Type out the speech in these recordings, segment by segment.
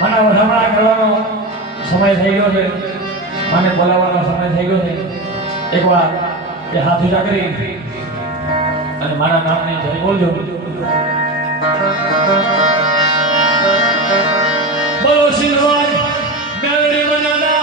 મને વધામણા કરવાનો સમય થઈ ગયો છે, મને બોલાવવાનો સમય થઈ ગયો છે. એકવાર એ હાથ ઊંચા કરી અને મારા નામની જય બોલજો. બોલો શિરવાજ મેલડી મનાના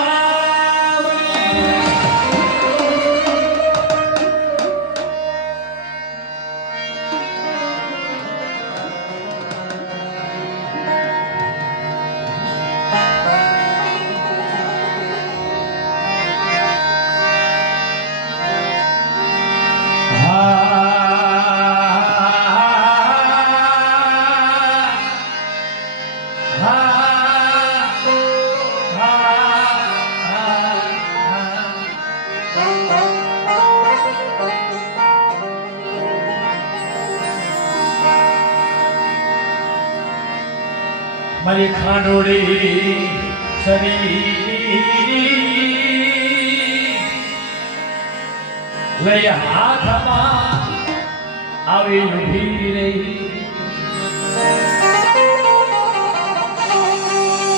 મારી ખાંડોળી શરીર લઈ હાથમાં આવી ઊભી રહી.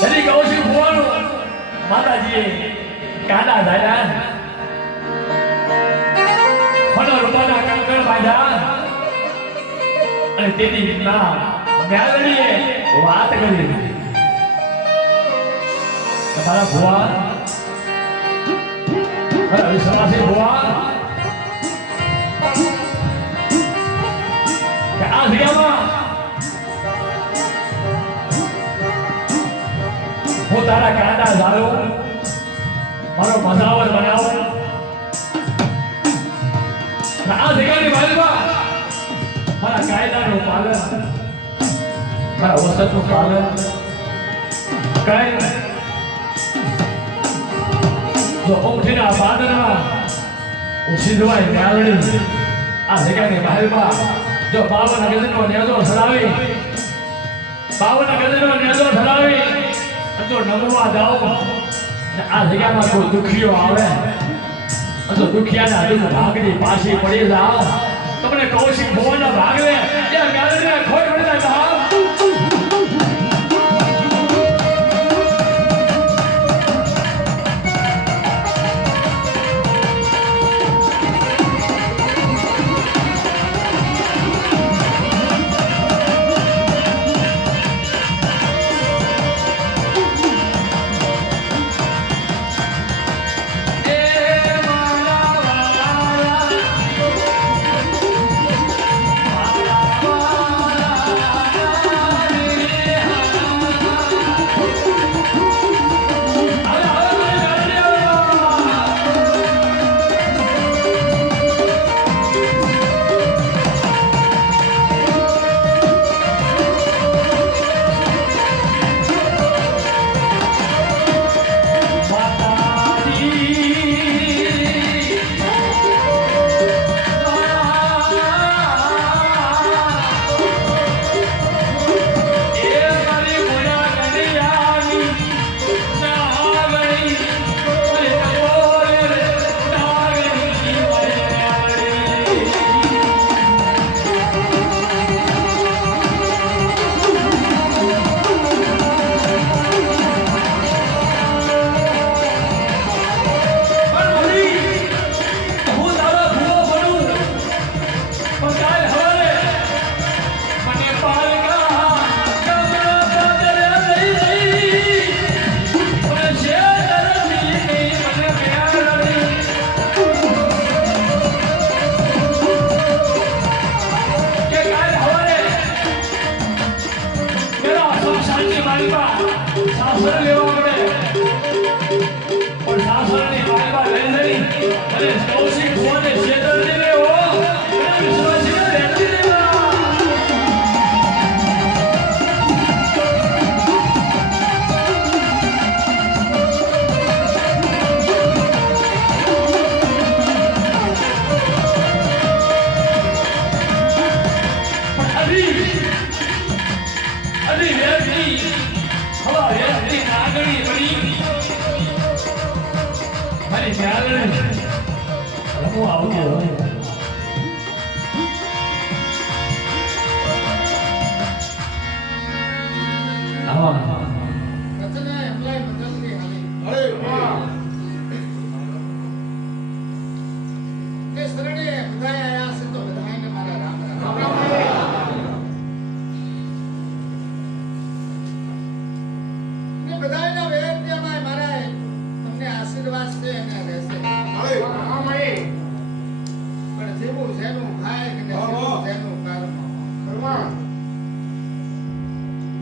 હરી કહું છું ભુવાનું માતાજીએ કાંડા ધાર્યા, મને રૂપાના કંકણ બાંધ્યા અને તેની ના મેલડીએ વાત કરી. તમારા ભુવા મારા વિશ્વાસી ભુવા કે આ જગ્યામાં હું તારા કાંડા ઝાડું, મારો મજાવર બનાવું. આ જગ્યાની વાલમાં મારા કાયદાનું પાલન, મારા વસતનું પાલન કઈ જો ઊંઠીના બાદરમાં હું સિંધવાઈ મેલડી આ જગ્યાની મહેલમાં જો 52 ગજનો નેજો ઠરાવી, 52 ગજનો નેજો ઠરાવી જો નમવા જાઓ આ જગ્યામાં કોઈ દુખીઓ આવે તો દુખિયાના દિલ ભાગની પાછી પડી જાઓ. તમને કૌશિક ભુવનના ભાગને ત્યાં મેલડીને ખોટ પડતા જાઓ.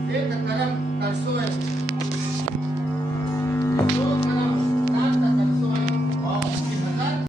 એક કર્મ કરશો તો